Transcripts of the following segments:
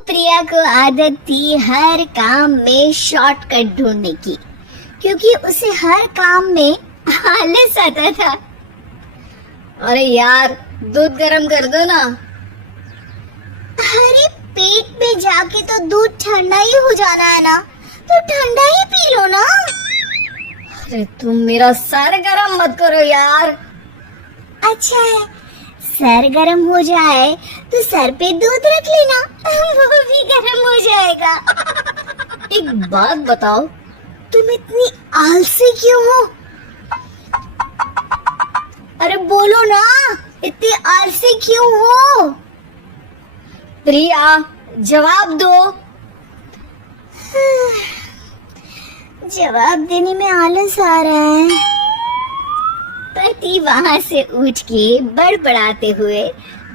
प्रिया को आदत थी हर काम में शॉर्टकट ढूंढने की, क्योंकि उसे हर काम में आलस आता था। अरे यार, दूध गरम कर दो ना। अरे पेट पे जाके तो दूध ठंडा ही हो जाना है ना, तो ठंडा ही पी लो ना। अरे तुम मेरा सर गरम मत करो यार। अच्छा है, सर गरम हो जाए तो सर पे दूध रख लेना, वो भी गरम हो जाएगा। एक बात बताओ, तुम इतनी आलसी क्यों हो? अरे बोलो ना, इतनी आलसी क्यों हो? प्रिया जवाब दो। जवाब देने में आलस आ रहा है। पति वहां से उठ के बड़बड़ाते हुए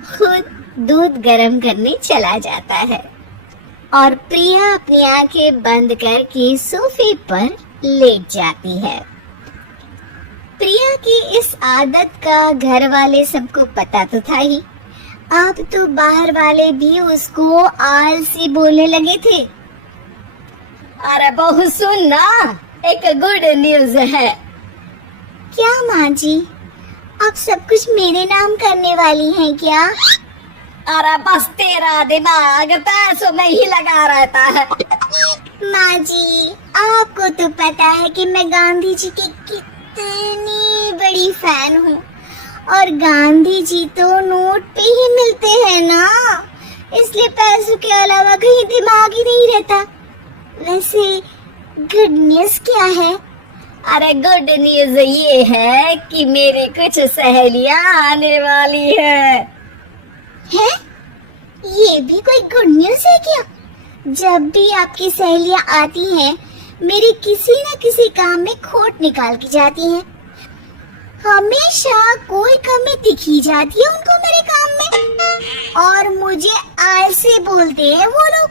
खुद दूध गर्म करने चला जाता है और प्रिया अपनी आंखें बंद करके सोफे पर लेट जाती है। प्रिया की इस आदत का घर वाले सबको पता तो था ही, अब तो बाहर वाले भी उसको आलसी बोलने लगे थे। अरे बहू सुन ना, एक गुड न्यूज है। क्या माँ जी, आप सब कुछ मेरे नाम करने वाली हैं क्या? अरे बस तेरा दिमाग पैसों में ही लगा रहता है। माँ जी, आपको तो पता है कि मैं गांधी जी की कितनी बड़ी फैन हूँ, और गांधी जी तो नोट पे ही मिलते हैं ना, इसलिए पैसों के अलावा कहीं दिमाग ही नहीं रहता। वैसे गुड न्यूज क्या है? अरे गुड न्यूज ये है कि मेरी कुछ सहेलियां आने वाली है। है? ये भी कोई गुड न्यूज है क्या? जब भी आपकी सहेलियां आती हैं, मेरे किसी न किसी काम में खोट निकाल की जाती हैं। हमेशा कोई कमी दिखी जाती है उनको मेरे काम में, और मुझे आलसी बोलते हैं वो लोग।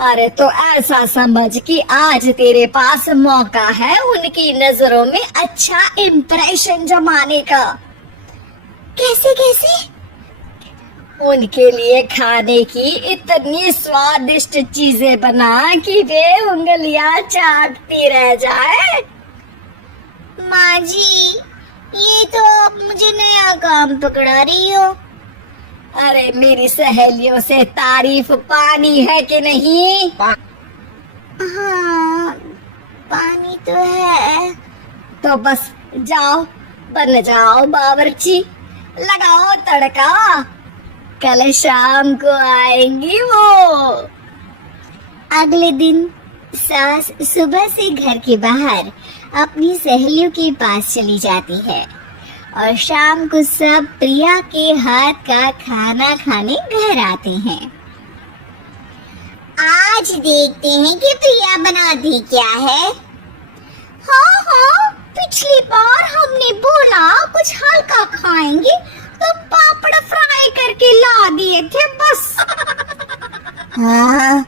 अरे तो ऐसा समझ कि आज तेरे पास मौका है उनकी नजरों में अच्छा इम्प्रेशन जमाने का। कैसे कैसे? उनके लिए खाने की इतनी स्वादिष्ट चीजें बना कि वे उंगलियां चाटती रह जाए। माँ जी, ये तो आप मुझे नया काम पकड़ा रही हो। अरे मेरी सहेलियों से तारीफ पानी है कि नहीं? हाँ, पानी तो है। तो बस जाओ, बन जाओ बावर्ची, लगाओ तड़का, कल शाम को आएंगी वो। अगले दिन सास सुबह से घर के बाहर अपनी सहेलियों के पास चली जाती है, और शाम को सब प्रिया के हाथ का खाना खाने घर आते हैं। आज देखते हैं कि प्रिया बनाती क्या है। हाँ हाँ, पिछली बार हमने बोला कुछ हल्का खाएंगे तो पापड़ फ्राई करके ला दिए थे बस। हाँ,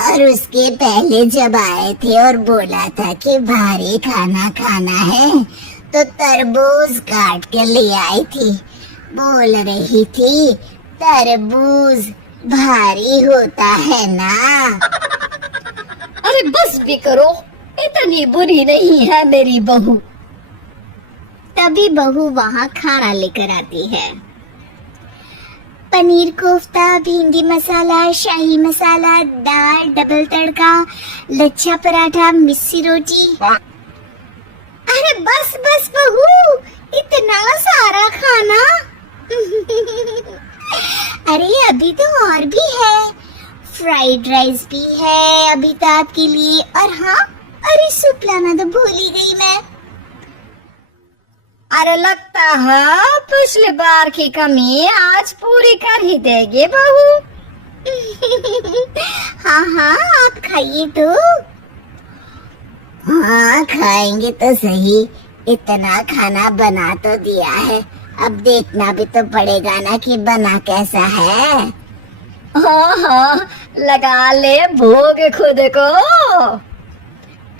और उसके पहले जब आए थे और बोला था कि भारी खाना खाना है, तो तरबूज काट के ले आई थी। बोल रही थी तरबूज भारी होता है ना। अरे बस भी करो, इतनी बुरी नहीं है मेरी बहू। तभी बहू वहाँ खाना लेकर आती है। पनीर कोफ्ता, भिंडी मसाला, शाही मसाला, दाल, डबल तड़का, लच्छा पराठा, मिस्सी रोटी। अरे बस बस बहू, इतना सारा खाना। अरे अभी तो और भी है, फ्राइड राइस भी है अभी तो आपके लिए। और हाँ, अरे सूप लाना तो भूल ही गई मैं। अरे लगता है पिछली बार की कमी आज पूरी कर ही देगी बहू। हाँ हाँ, आप खाइए तो। हाँ, खाएंगे तो सही, इतना खाना बना तो दिया है, अब देखना भी तो पड़ेगा ना कि बना कैसा है। हाँ हाँ, लगा ले भोग खुद को।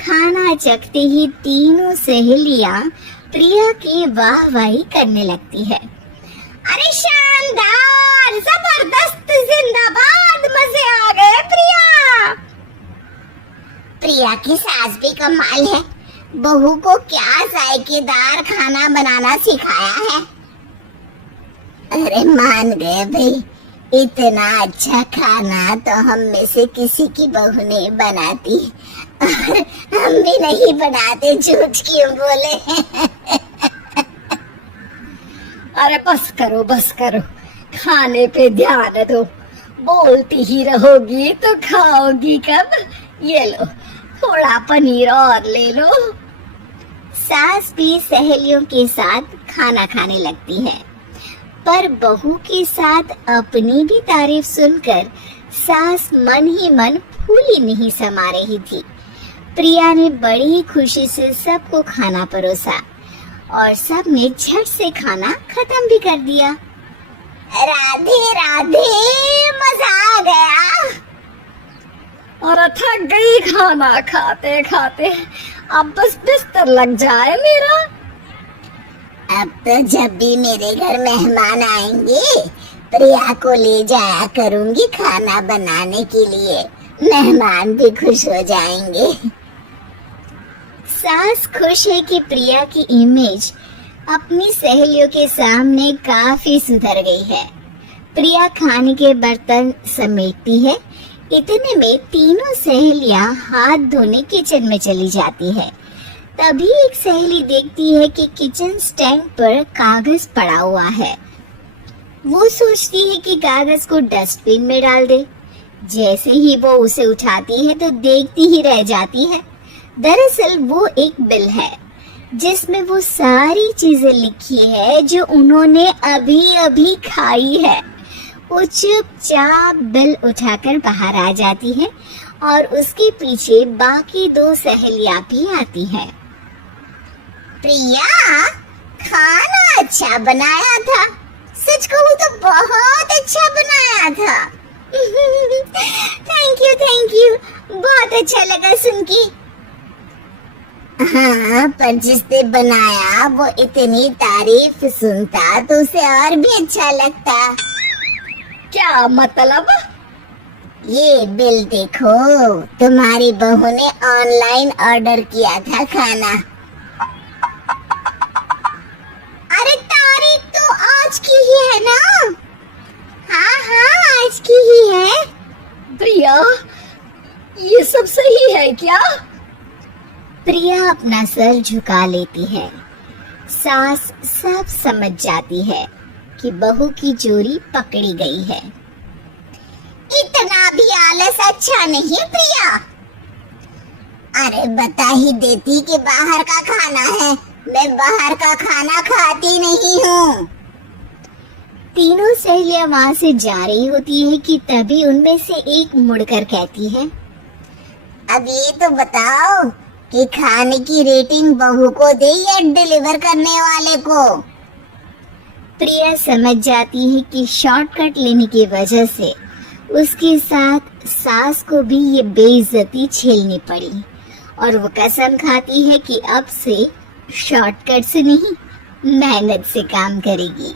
खाना चखते ही तीनों सहेलियां प्रिया की वाहवाही करने लगती है। अरे शानदार, जबरदस्त, जिंदाबाद, मजे प्रिया की सास भी कमाल है। बहू को क्या जायकेदार खाना बनाना सिखाया है। अरे मान गए भाई, इतना अच्छा खाना तो हम में से किसी की बहू नहीं बनाती। हम भी नहीं बनाते, झूठ क्यों बोले। अरे बस करो, खाने पे ध्यान दो। बोलती ही रहोगी तो खाओगी कब। ये लो, थोड़ा पनीर और ले लो। सास भी सहेलियों के साथ खाना खाने लगती है, पर बहू के साथ अपनी भी तारीफ सुनकर सास मन ही मन फूली नहीं समा रही थी। प्रिया ने बड़ी खुशी से सबको खाना परोसा और सब ने झट से खाना खत्म भी कर दिया। राधे राधे, मजा आ गया। और थक गई खाना खाते खाते, अब बस बिस्तर लग जाए मेरा। अब तो जब भी मेरे घर मेहमान आएंगे, प्रिया को ले जाया करूंगी खाना बनाने के लिए। मेहमान भी खुश हो जाएंगे। सास खुश है कि प्रिया की इमेज अपनी सहेलियों के सामने काफी सुधर गई है। प्रिया खाने के बर्तन समेटती है। इतने में तीनों सहेलियां हाथ धोने किचन में चली जाती है। तभी एक सहेली देखती है कि किचन स्टैंड पर कागज पड़ा हुआ है। वो सोचती है कि कागज को डस्टबिन में डाल दे। जैसे ही वो उसे उठाती है तो देखती ही रह जाती है। दरअसल वो एक बिल है जिसमें वो सारी चीजें लिखी है जो उन्होंने अभी अभी खाई है। वो चुपचाप बिल उठाकर बाहर आ जाती है और उसके पीछे बाकी दो सहेलियां भी आती हैं। प्रिया, खाना अच्छा बनाया था। सच कहूँ तो बहुत अच्छा बनाया था। थैंक यू, बहुत अच्छा लगा सुन के। हाँ, पर जिसने बनाया वो इतनी तारीफ सुनता तो उसे और भी अच्छा लगता। क्या मतलब? ये बिल देखो, तुम्हारी बहू ने ऑनलाइन ऑर्डर किया था खाना। अरे तारीख तो आज की ही है ना? हाँ, आज की ही है। प्रिया, ये सब सही है क्या? प्रिया अपना सर झुका लेती है। सास सब समझ जाती है कि बहू की चोरी पकड़ी गई है। इतना भी आलस अच्छा नहीं प्रिया। अरे बता ही देती कि बाहर का खाना है। मैं बाहर का खाना खाती नहीं हूँ। तीनों सहेलियां वहां से जा रही होती है कि तभी उनमें से एक मुड़कर कहती है, अब ये तो बताओ कि खाने की रेटिंग बहू को दे या डिलीवर करने वाले को। प्रिया समझ जाती है कि शॉर्टकट लेने की वजह से उसके साथ सास को भी ये बेइज्जती झेलनी पड़ी और वो कसम खाती है कि अब से शॉर्टकट से नहीं, मेहनत से काम करेगी।